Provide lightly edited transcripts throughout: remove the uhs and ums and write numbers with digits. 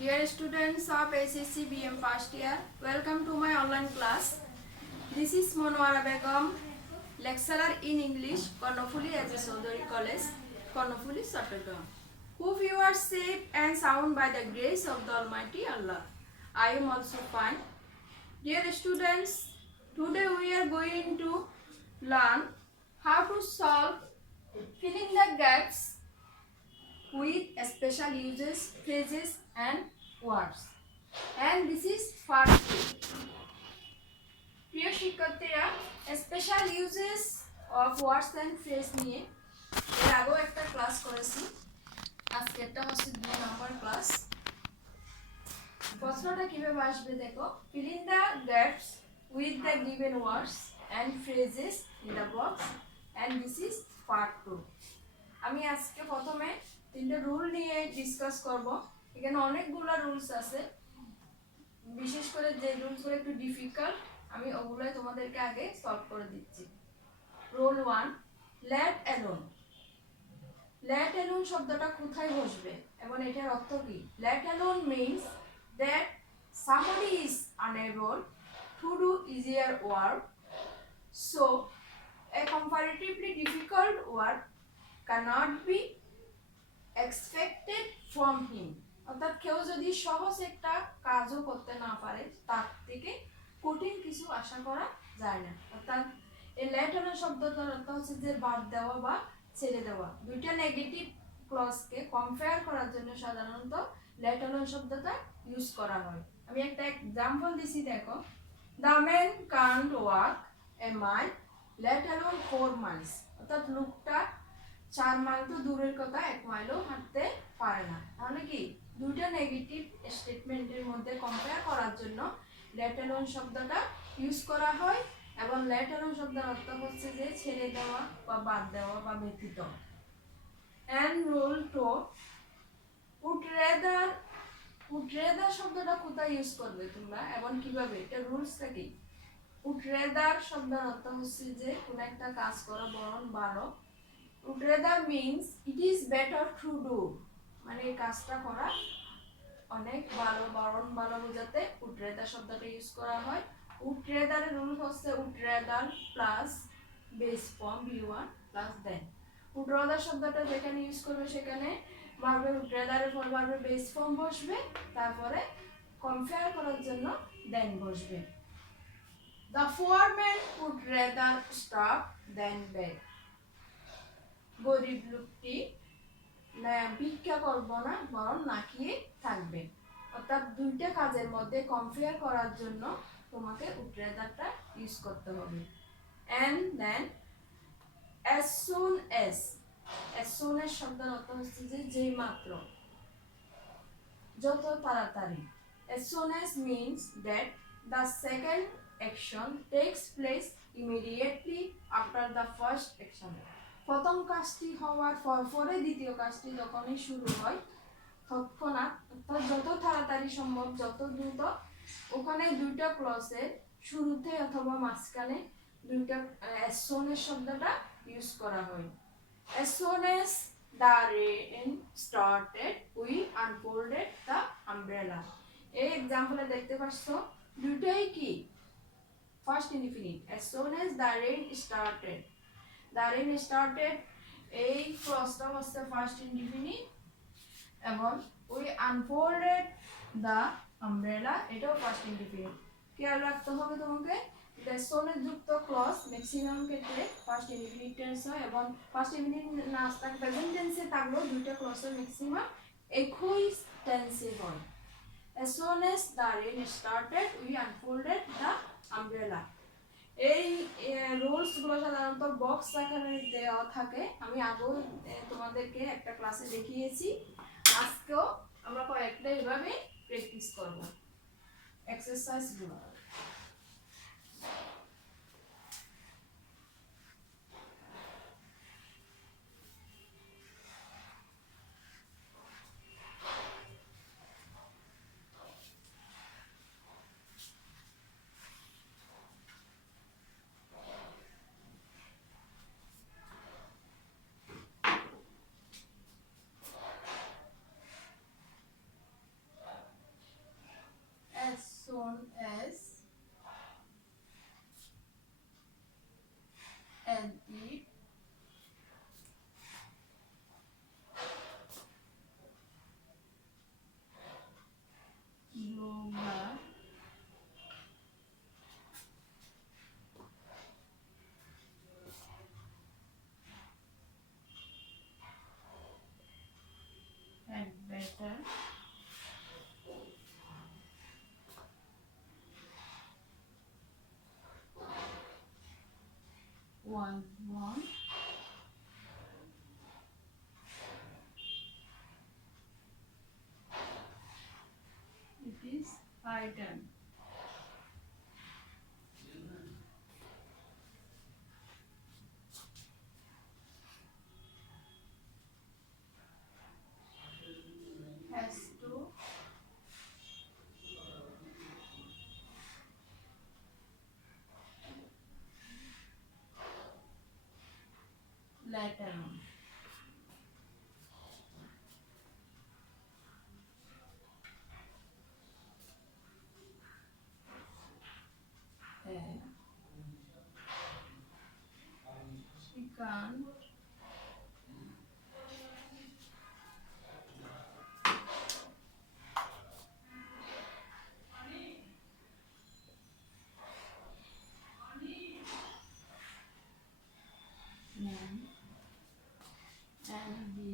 Dear students of SSC BM first year, welcome to my online class. This is Monwara Begum, lecturer in English, Karnofuli as a Sodori College, Karnofuli, Sattagam. Hope you are safe and sound by the grace of the Almighty Allah. I am also fine. Dear students, today we are going to learn how to solve filling the gaps with special uses, phrases and words. And this is part 2. প্রিয় শিক্ষার্থীরা, special uses of words and phrase নিয়ে এর আগেও একটা ক্লাস করেছি। আজকে এটা হচ্ছে 2 নম্বর ক্লাস। প্রশ্নটা কিভাবে আসবে দেখো, fill in the gaps with the given words and phrases in the box, and this is part 2. আমি আজকে প্রথমে তিনটে রুল নিয়ে ডিসকাস করব। এখানে অনেকগুলো রুলস আছে, বিশেষ করে যে রুলসগুলো একটু ডিফিকাল্ট আমি ওগুলোই তোমাদেরকে আগে সলভ করে দিচ্ছি। রুল 1, লেট অ্যালোন। লেট অ্যালোন শব্দটা কোথায় বসবে এবং এটার অর্থ কি? Let alone means that somebody is unable to do easier work, so a comparatively difficult work cannot be expected from him. অর্থাৎ কেউ যদি সহজ একটা কাজও করতে না পারে, তার থেকে কঠিন কিছু আশা করা যায় না। অর্থাৎ এই লেট অ্যালোন শব্দটার অর্থ হচ্ছে যে বাদ দেওয়া বা ছেড়ে দেওয়া। দুইটা নেগেটিভ ক্লজকে কম্পেয়ার করার জন্য সাধারণত লেট অ্যালোন শব্দটা ইউজ করা হয়। আমি একটা এক্সাম্পল দিছি, দেখো, the man can't walk a mile let alone 4 মাইলস। অর্থাৎ লোকটা 4 মাইল তো দূরের কথা, 1 মাইলও হাঁটতে পারে না। তাহলে কি দুইটা নেগেটিভ স্টেটমেন্টের মধ্যে কম্পেয়ার করার জন্য লেট অ্যালোন শব্দটা ইউজ করা হয়, এবং লেট অ্যালোন শব্দের অর্থ হচ্ছে যে ছেড়ে দেওয়া বা বাদ দেওয়া বা ব্যতীত। And rule 2, would rather. Would rather শব্দটা কোথায় ইউজ করবে তোমরা এবং কিভাবে, এটা রুলসটা কি? উড রেদার শব্দের অর্থ হচ্ছে যে কোন একটা কাজ করা বরং ভালো। would rather means it is better to do, মানে এই কাজটা করা অনেক ভালো, বরং ভালো বোঝাতে would rather শব্দটা ইউজ করা হয়। would rather এর রুল হচ্ছে would rather plus base form be1 plus then। would rather শব্দটা যেখানে ইউজ করবে সেখানে ভার্বের would rather এর পর ভার্বের বেস ফর্ম বসবে, তারপরে কম্পেয়ার করার জন্য then বসবে। the foreman would rather stop than beg। গরিব লোকটি ভিক্ষা করব না, বরং না খেয়ে থাকবে। অর্থাৎ দুইটা কাজের মধ্যে কম্পেয়ার করার জন্য তোমাকে would ratherটা ইউজ করতে হবে। and then as soon as। as soon as শব্দের অর্থ হচ্ছে যে যেই মাত্র, যত তাড়াতাড়ি। as soon as means that the second action takes place immediately after the first action। প্রথম কাজটি হওয়ার পরে দ্বিতীয় কাজটি যখনই শুরু হয়, তৎক্ষণাৎ, অর্থাৎ যত তাড়াতাড়ি সম্ভব, যত দ্রুত। ওখানে দুইটা ক্লজের শুরুতে অথবা মাঝখানে দুইটা as soon as শব্দটা ইউজ করা হয়। as soon as the rain started we unfolded the umbrella। এই এক্সাম্পলে দেখতে পাচ্ছ দুইটাই কি first indefinite. as soon as the rain started, the rain started এই ক্লজটা হচ্ছে ফার্স্ট ইনডিফিনিট, এবং we unfolded the umbrella এটাও ফার্স্ট ইনডিফিনিট। খেয়াল রাখতে হবে তোমাকে, as soon as যুক্ত ক্লজ ম্যাক্সিমাম ক্ষেত্রে ফার্স্ট ইনডিফিনিট টেন্স হয়, এবং ফার্স্ট ইনডিফিনিট না থাকলে প্রেজেন্ট টেন্সে থাকলেও দুইটা ক্লজের ম্যাক্সিমাম একই টেন্সে হয়। as soon as the rain started we unfolded the umbrella। এই রুলসগুলো সাধারণত বক্স আকারে দেওয়া থাকে। আমি আগেও তোমাদেরকে একটা ক্লাসে দেখিয়েছি, আজকেও আমরা কয়েকটা এভাবে প্র্যাকটিস করব এক্সারসাইজগুলো। It is high time. Has to later on. She can't name and be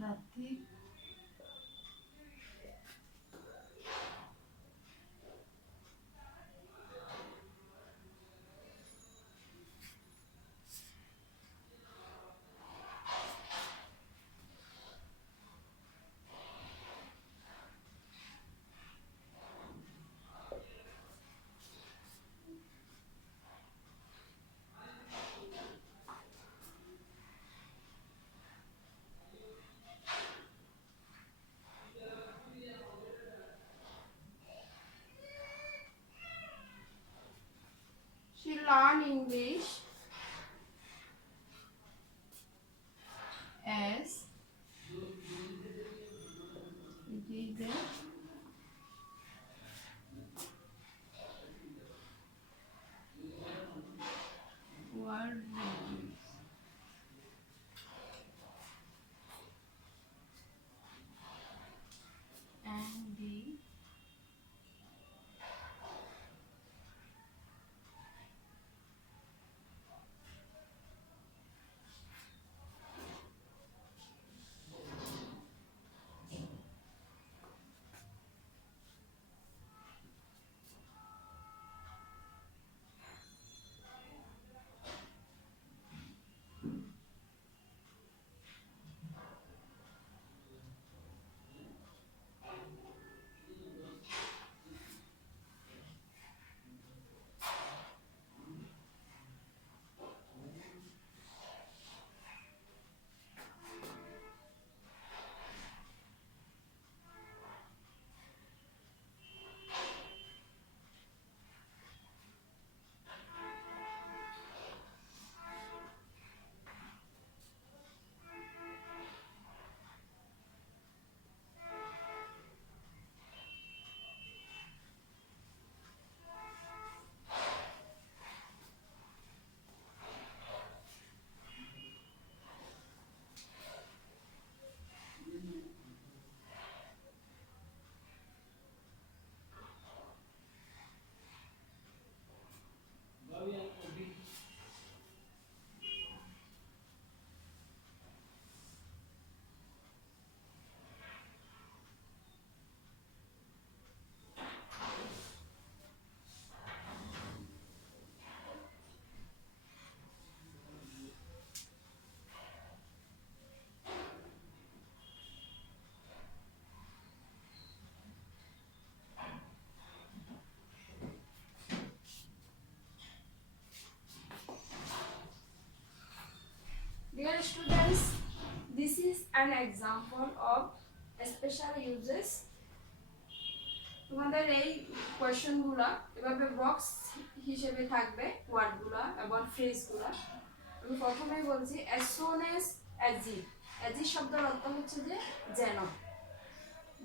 the thick She learned English as it is a word language. And the Dear students, this is an example of special uses. তোমাদের এই কোশ্চেনগুলো এভাবে বক্স হিসেবে থাকবে ওয়ার্ডগুলো এবং ফ্রেজগুলো। আমি প্রথমেই বলছি as soon as as if শব্দের অর্থ হচ্ছে যে যেন।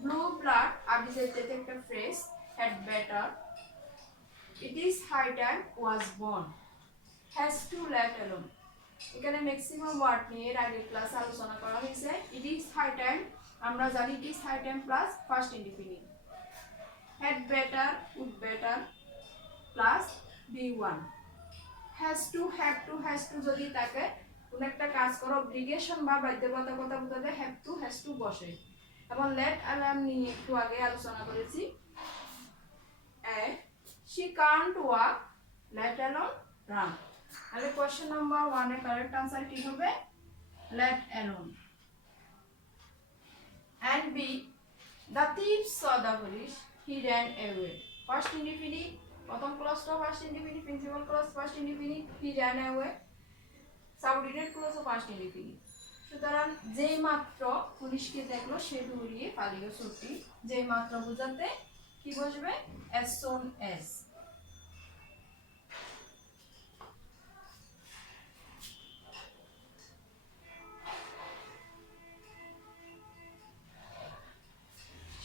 blue blood আবিজাইতে একটা phrase had better, it is high time was born, has to let alone। এখানে ম্যাক্সিমাম ওয়ার্ড নিয়ে এর আগের ক্লাসে আলোচনা করা হয়েছে। ইট ইজ হাই টাইম, আমরা জানি it is high time plus first indefinite. Had better, would better plus be one. Have to যদি তাকে কোনো একটা কাজ করো অব্লিগেশন বা বাধ্যবাধকতা বোঝাতে হ্যাভ টু বসে। এবং লেট অ্যালার্ম নিয়ে একটু আগে আলোচনা করেছি। she can't walk let alone run। তাহলে কোশ্চেন নাম্বার 1 এর কারেক্ট आंसर কি হবে? let alone। and B, the thief saw the police, he ran away। First indefinite, প্রথম ক্লজটা first indefinite, principal clause first indefinite, he ran away subordinate ক্লজও first indefinite. সুতরাং যেই মাত্র পুলিশকে দেখলো সে দৌড়িয়ে পালিয়ে ছুটি, যেই মাত্র বোঝাতে কি বসবে? as soon as।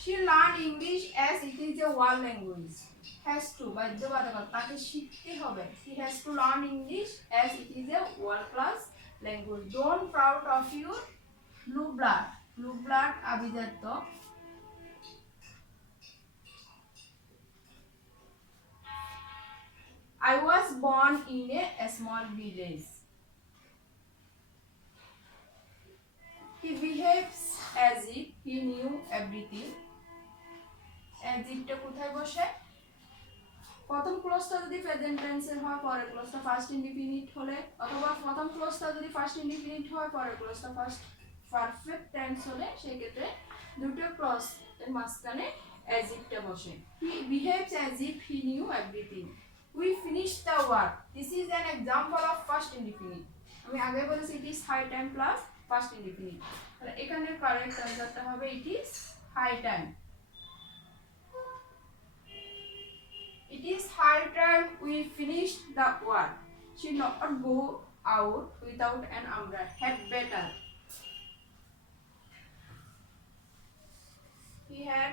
she learned English as it is a world language। has to বাধ্যবাধকতা, তাকে শিখতে হবে। he has to learn English as it is a world class language। don't proud of your blue blood। blue blood আভিজাত্য। I was born in a small village। he behaves as if he knew everything। as if টা কোথায় বসে? প্রথম ক্লজটা যদি প্রেজেন্ট টেন্সের হয়, পরের ক্লজটা ফার্স্ট ইনডিফিনিট হলে, অথবা প্রথম ক্লজটা যদি ফার্স্ট ইনডিফিনিট হয়, পরের ক্লজটা ফার্স্ট পারফেক্ট টেন্স হলে, সেই ক্ষেত্রে দুটো ক্লজ এর মাঝখানে as if টা বসে। he behaves as if he knew everything। we finished the work। this is an example of first indefinite। আমি আগে বলেছি it is high time plus first indefinite। তাহলে এখানে কারেক্ট আনসারটা হবে it is high time। it is high time we finished the work। should not go out without an umbrella। had better। he had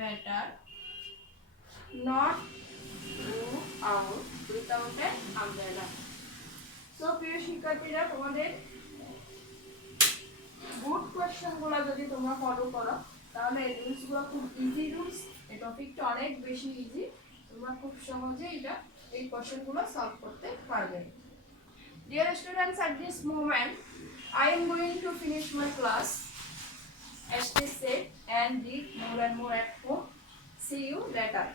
better not go out without an umbrella। so প্রিয় শিক্ষার্থীরা, তোমাদের গুড কোয়েশ্চেনগুলো যদি তোমরা ফলো করো তাহলে এই রুলসগুলো খুব ইজি রুলস, এই টপিকটা অনেক বেশি ইজি, তোমরা খুব সহজে এই কোয়েশ্চেনগুলো সলভ করতে পারবে। Dear students, at this moment I am going to finish my class as they said and read more and more at home। see you later।